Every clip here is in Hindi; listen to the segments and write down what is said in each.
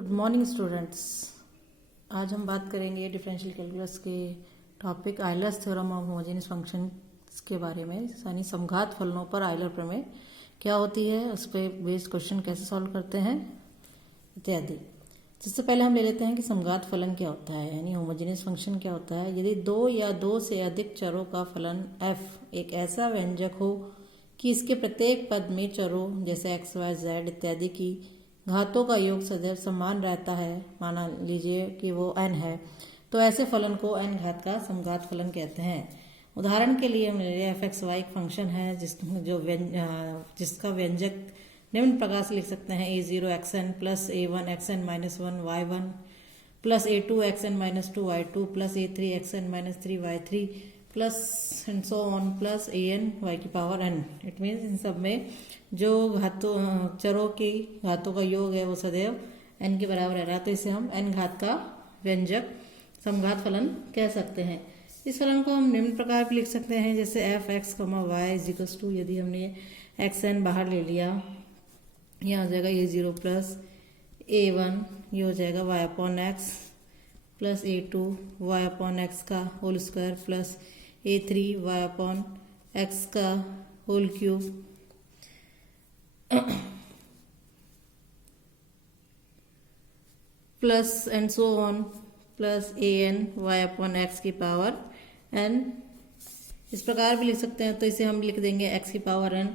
Good morning students. आज हम बात करेंगे डिफरेंशियल कैलकुलस के topic Euler's theorem of homogeneous functions के बारे में, यानी समघात फलनों पर आयलर प्रमेय क्या होती है, उस पर बेस्ड क्वेश्चन कैसे सॉल्व करते हैं इत्यादि। जिससे पहले हम ले लेते हैं कि समघात फलन क्या होता है, यानी होमोजेनियस फंक्शन क्या होता है। यदि दो या दो से अधिक चरों का फलन f एक ऐसा व्यंजक हो कि इसके प्रत्येक पद में चरों जैसे x, y, z इत्यादि की घातों का योग सदैव समान रहता है, माना लीजिए कि वो n है, तो ऐसे फलन को n घात का समघात फलन कहते हैं। उदाहरण के लिए हम ले लिया f(x, y) एक फंक्शन है जिसका व्यंजक निम्न प्रकार से लिख सकते हैं a0xn plus a1xn-1y1 plus a2xn-2y2 plus a3xn-3y3 plus and so on plus an y की power n। It means in सब में जो चरों की घातों का योग है वो सदैव n के बराबर रह रहा है, तो इसे हम n घात का व्यंजक समघात फलन कह सकते हैं। इस फलन को हम निम्न प्रकार भी लिख सकते हैं, जैसे f(x, y) इजिकल्स टू, यदि हमने xn बाहर ले लिया, यह हो जाएगा a0 प्लस a1, ये हो जाएगा y/x प्लस a2 y/x का whole square plus a3 y/x का whole cube plus and so on plus an y/x की पावर n। इस प्रकार भी लिख सकते हैं, तो इसे हम लिख देंगे x की power n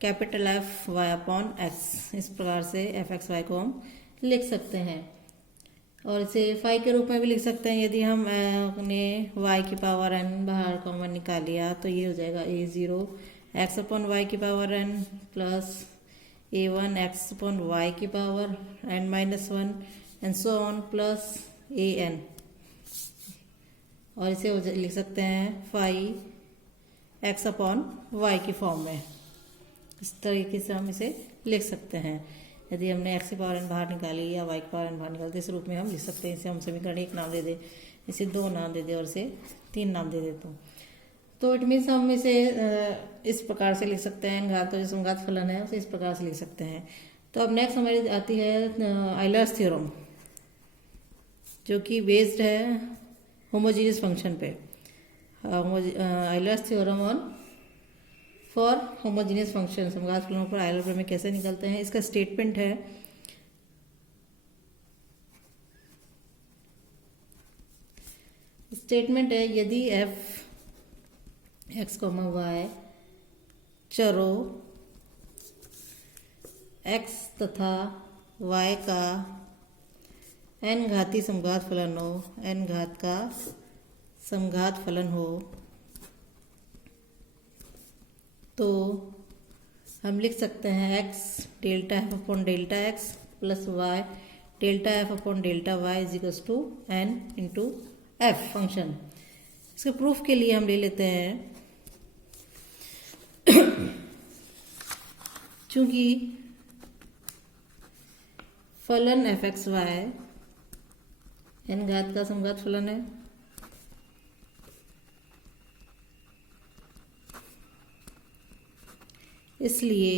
capital F y/x। इस प्रकार से f(x, y) को हम लिख सकते हैं। और इसे फाई के रूप में भी लिख सकते हैं। यदि हम अपने y की पावर n बाहर कॉमन निकाल लिया, तो ये हो जाएगा a0 x/y की power n plus a1 x/y की power n-1 and so on plus an। और इसे लिख सकते हैं फाई x/y की फॉर्म में। इस तरीके से हम इसे लिख सकते हैं। यदि हमने x की पावर n बाहर निकाली या y की पावर n बाहर निकाली, तो इस रूप में हम लिख सकते हैं। इसे हम समीकरण 1 नाम दे दें, इसे 2 नाम दे दें और इसे 3 नाम दे देते हैं, तो इट मीन्स हम इसे इस प्रकार से लिख सकते हैं। घात जो समघात फलन है उसे इस प्रकार से लिख सकते हैं। तो अब नेक्स्ट हमारी आती है आयलर्स थ्योरम, जो कि बेस्ड है होमोजेनियस फंक्शन पे। Euler's theorem on for homogeneous function, समघात फलनों पर आयलर प्रमेय कैसे निकलते हैं। इसका स्टेटमेंट है यदि f(x, y) चरों x तथा y का n घाती समघात फलन हो, n घात का समघात फलन हो, तो हम लिख सकते हैं x डेल्टा f/डेल्टा x प्लस y डेल्टा f/डेल्टा y equals to n into f function. इसके प्रूफ के लिए हम ले लेते हैं, चूंकि फलन f(x, y) n घात का समघात फलन है, इसलिए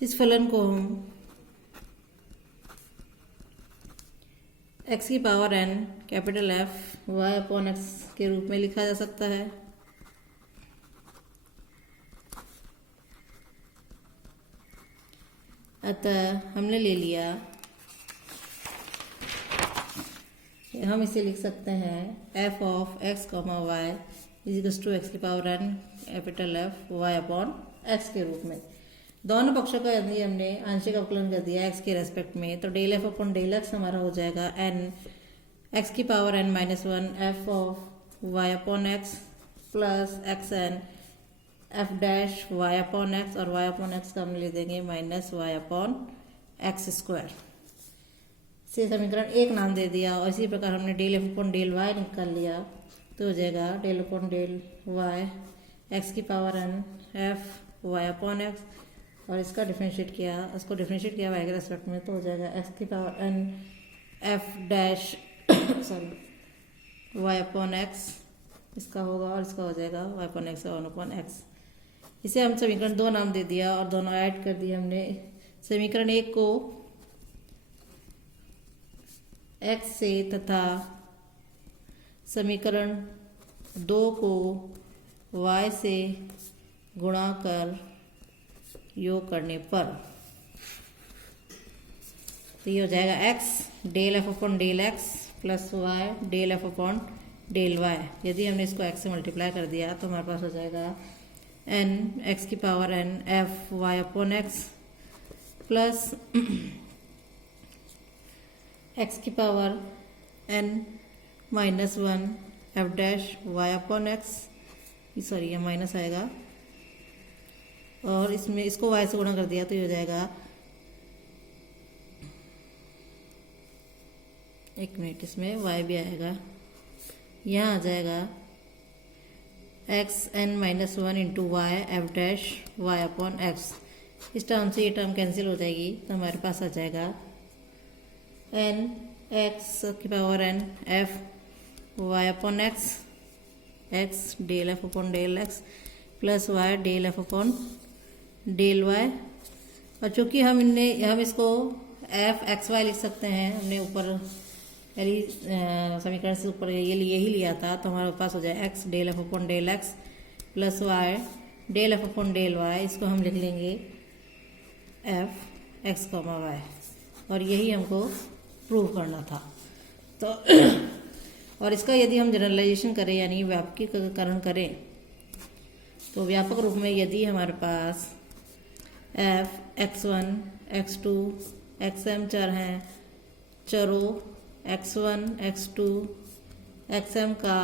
इस फलन को हम x की power n capital F y/x के रूप में लिखा जा सकता है। अतः हमने ले लिया, हम इसे लिख सकते हैं f(x, y) equals to x की power n capital F y/x के रूप में। दोनों पक्षों का यदि हमने आंशिक अवकलन कर दिया x के रेस्पेक्ट में, तो डेल f/डेल x हमारा हो जाएगा n x की power n-1 f(y/x plus xn f'(y/x) और y/x का हम ले देंगे माइनस y/x²। इसे समीकरण 1 नाम दे दिया। और इसी प्रकार हमने डेल f/डेल y निकाल लिया, तो हो जाएगा डेल f/डेल y x की पावर n f(y/x) और इसका डिफरेंशिएट किया, उसको डिफरेंशिएट किया y के रेस्पेक्ट में, तो हो जाएगा x की पावर n y/x इसका होगा और इसका हो जाएगा y/x 1/x। इसे हम समीकरण 2 नाम दे दिया और दोनों ऐड कर दिए हमने। समीकरण 1 को x से तथा समीकरण 2 को y से गुणा कर योग करने पर तो ये हो जाएगा x del F upon del x plus Y del F upon del y. यदि हमने इसको x से मल्टीप्लाई कर दिया तो हमारे पास हो जाएगा n x की power n f y upon x plus x की power n minus 1 f dash y upon x, sorry ये माइनस आएगा और इसमें इसको y से गुणा कर दिया तो ये हो जाएगा, एक मिनट, इसमें y भी आएगा, यहाँ आ जाएगा x n minus 1 into y f dash y upon x. इस टर्म से ये टर्म कैंसिल हो जाएगी तो हमारे पास आ जाएगा एन एक्स की power n f y upon x, x del F upon del x plus Y del F upon del Y. और चूंकि हम इसको एफ एक्स वाई लिख सकते हैं, हमने ऊपर समीकरण से ऊपर यही लिया था, तो हमारे पास हो जाए x del F upon del x plus Y del F upon del y. इसको हम लिख लेंगे एफ एक्स कॉमा वाई, और यही हमको प्रूव करना था। तो और इसका यदि हम जनरलाइजेशन करें यानी व्यापकीकरण करें तो व्यापक रूप में यदि हमारे पास F X one X two X M चर हैं, चरों x1 x2 xm का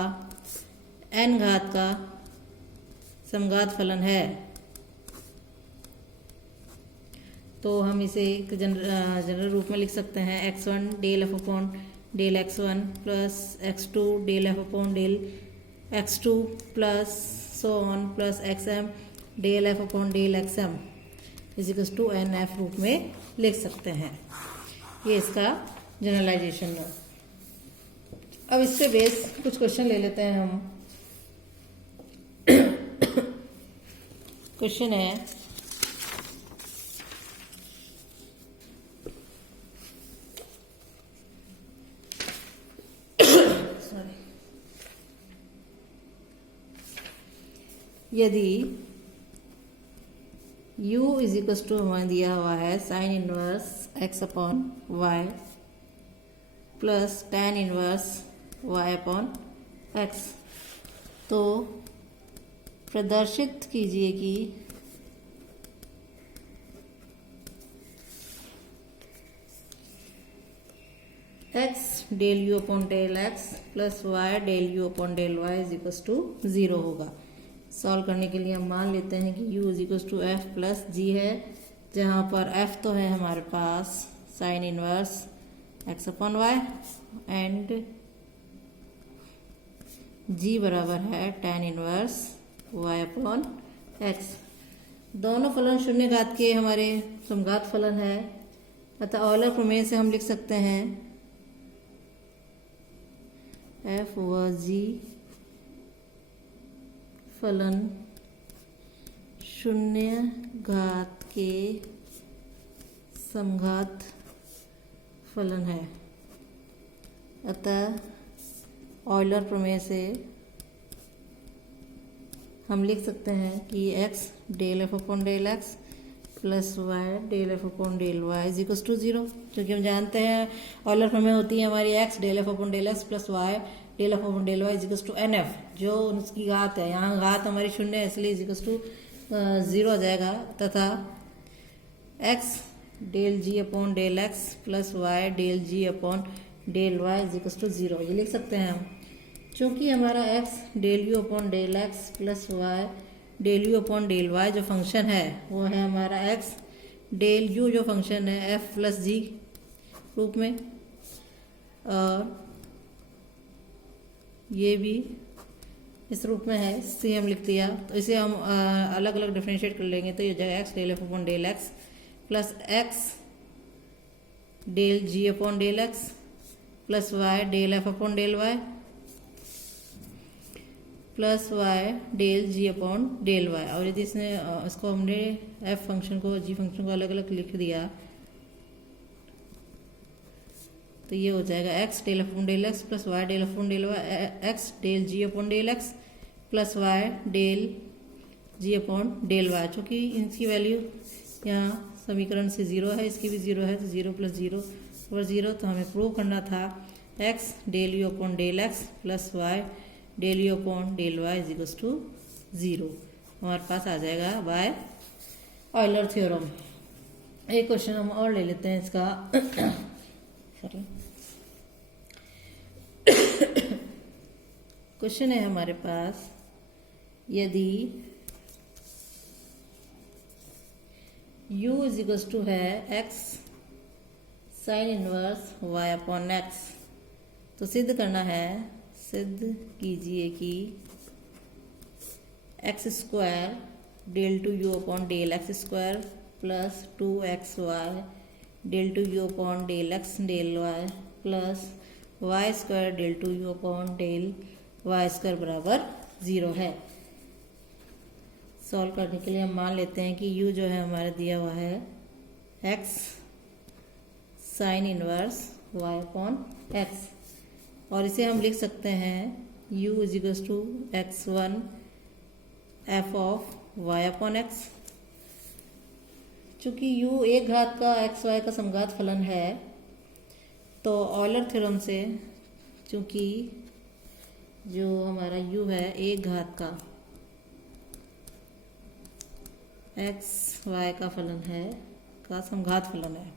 n घात का समघात फलन है, तो हम इसे जनरल रूप में लिख सकते हैं x1 del F upon del x1 plus x2 del F upon del x2 plus so on plus xm del F upon del xm equals to n f रूप में लिख सकते हैं। ये इसका जनरलाइजेशन है। अब इससे बेस कुछ क्वेश्चन ले लेते हैं हम। क्वेश्चन है यदि u इज इक्वल टू हमें दिया हुआ है sine inverse x upon y plus tan inverse y upon x, तो प्रदर्शित कीजिए कि x del u upon del x plus y del u upon del y is equal to 0 होगा। सॉल्व करने के लिए हम मान लेते हैं कि u is equal to F plus G है, जहाँ पर f तो है हमारे पास sine inverse x upon Y and g बराबर है tan inverse y upon x। दोनों फलन शून्य घात के हमारे समघात फलन है, अतः ऑयलर प्रमेय से हम लिख सकते हैं f व g फलन शून्य घात के समघात फलन है। अतः ऑयलर प्रमेय से हम लिख सकते हैं कि x del F upon del x plus Y del F upon del y is equal to 0, क्योंकि हम जानते हैं ऑयलर प्रमेय होती है हमारी x del F upon del x plus Y del F upon del y is equal to n f, जो उसकी घात है, यहाँ घात हमारी शून्य है इसलिए इज इक्वल टू 0 आ जाएगा, तथा x del ji upon del x plus Y del ji upon del y is equal to 0, ये लिख सकते हैं हम। चूँकि हमारा x del you upon del x plus Y del you upon del y जो फंक्शन है वो है हमारा x डेल यू जो फंक्शन है एफ प्लस जी रूप में, और ये भी इस रूप में है, इससे हम लिख दिया। तो इसे हम अलग अलग डिफरेंशिएट कर लेंगे तो ये हो जाएगा x del F upon del x plus x del जी upon del x plus Y del F upon del Y plus Y del जी अपॉन डेल वाई। और यदि इसको हमने एफ फंक्शन को जी फंक्शन को अलग अलग लिख दिया तो ये हो जाएगा X del upon del x plus Y del upon del Y X del जी upon del x plus Y del जी अपॉन डेल वाई। चूँकि इनकी वैल्यू यहाँ समीकरण से 0 है, इसकी भी 0 है, तो 0 प्लस 0 और 0। तो हमें प्रूव करना था x del you upon del x plus Y del you upon del y is equals to 0। हमारे पास आ जाएगा बाय ऑयलर थ्योरम। एक क्वेश्चन हम और ले लेते हैं इसका। सॉरी, क्वेश्चन है हमारे पास, यदि u इज इक्वल्स टू है x sine inverse y upon x, तो सिद्ध करना है, सिद्ध कीजिए कि x square del two you upon del x square plus 2xy del two you upon del x del Y plus y square del two you upon del Y square बराबर 0 है। सॉल्व करने के लिए हम मान लेते हैं कि u जो है हमारा दिया हुआ है x sine inverse y upon x, और इसे हम लिख सकते हैं u is equals to x1 f of y upon x. चूँकि u एक घात का एक्स वाई का समघात फलन है, तो ऑयलर थ्योरम से चूँकि जो हमारा u है एक घात का एक्स वाई का फलन है, का समघात फलन है,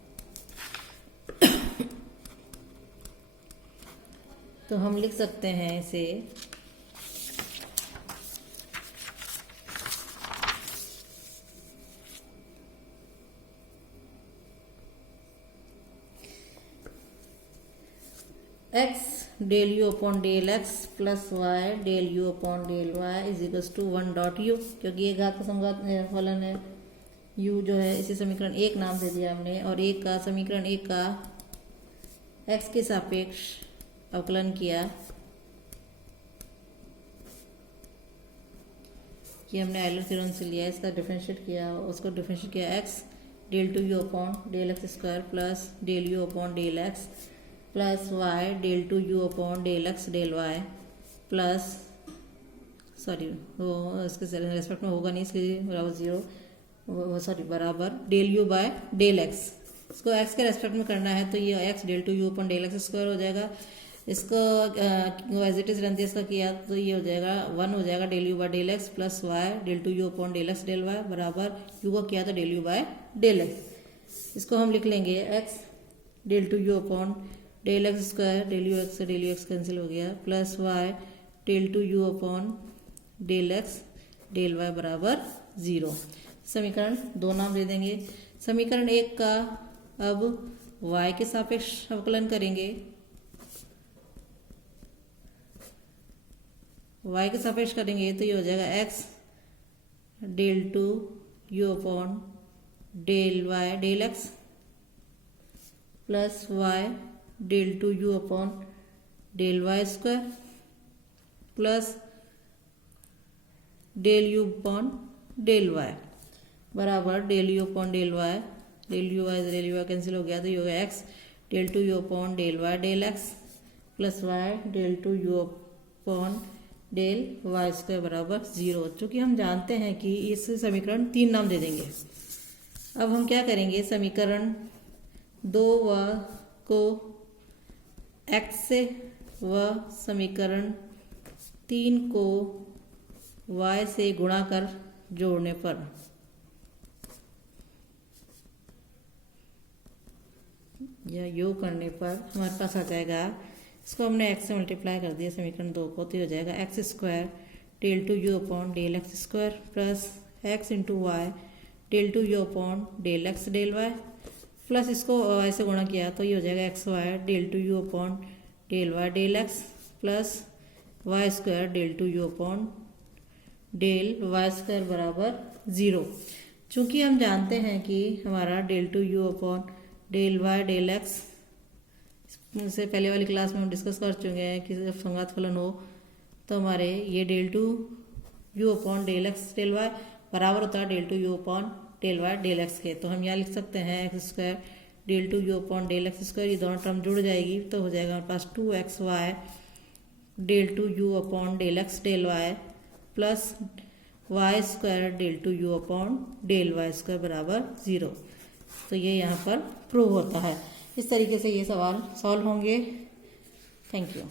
तो हम लिख सकते हैं इसे x del you upon del x plus Y del you upon del y is equals to 1 dot u, क्योंकि एक घात का समघात फलन है। u जो है इसे समीकरण 1 नाम दे दिया हमने, और एक का समीकरण 1 का x के सापेक्ष अवकलन किया, कि हमने आयलर थ्योरम से लिया, इसका डिफरेंशिएट किया, उसको डिफरेंशिएट किया x del two you upon del x square plus del you upon del x plus Y del two you upon del x del Y plus, sorry वो इसके रेस्पेक्ट में होगा नहीं, इसके बराबर 0, सॉरी बराबर del u by del x. इसको एक्स के रेस्पेक्ट में करना है, तो ये x del two you upon del x square हो जाएगा। इसको एज इट इज रंती इसका किया, तो ये हो जाएगा 1 हो जाएगा del u by del x plus Y del two you upon del x del Y बराबर यू का किया था del u by del x. इसको हम लिख लेंगे x del two you upon del x square, del u x cancel हो गया, plus Y del two you upon del x del Y बराबर 0। समीकरण 2 नाम दे देंगे। समीकरण 1 का अब y के सापेक्ष अवकलन करेंगे, y के सापेक्ष करेंगे तो ये हो जाएगा x del two you upon del Y del x plus Y del two you upon del Y square plus del you upon del Y बराबर del you upon del Y, del U Y cancel हो गया, तो ये हो गया X del two you upon del Y del x plus Y del two you upon del Y square बराबर 0। चूँकि हम जानते हैं कि इस समीकरण 3 नाम दे देंगे। अब हम क्या करेंगे, समीकरण 2 को x से व समीकरण 3 को y से गुणा कर जोड़ने पर या योग करने पर हमारे पास आ जाएगा, इसको हमने x से मल्टीप्लाई कर दिया समीकरण 2 को, तो हो जाएगा x square del two you upon del x square plus x into y del two you upon del x del Y plus इसको y से गुणा किया, तो ये हो जाएगा x y del two you upon del Y del x plus y square del two you upon del Y square बराबर 0। चूँकि हम जानते हैं कि हमारा del two you upon del Y del x से पहले वाली क्लास में हम डिस्कस कर चुके हैं कि जब संघात फलन हो तो हमारे ये del two you upon del x del Y बराबर होता है del two you upon del Y del x के। तो हम यहाँ लिख सकते हैं x square del two you upon del x square, ये दोनों टर्म जुड़ जाएगी तो हो जाएगा हमारे पास 2xy del two you upon del x del Y plus y square del two you upon del Y square बराबर 0। तो ये यहाँ पर प्रूव होता है। इस तरीके से ये सवाल सॉल्व होंगे। Thank you.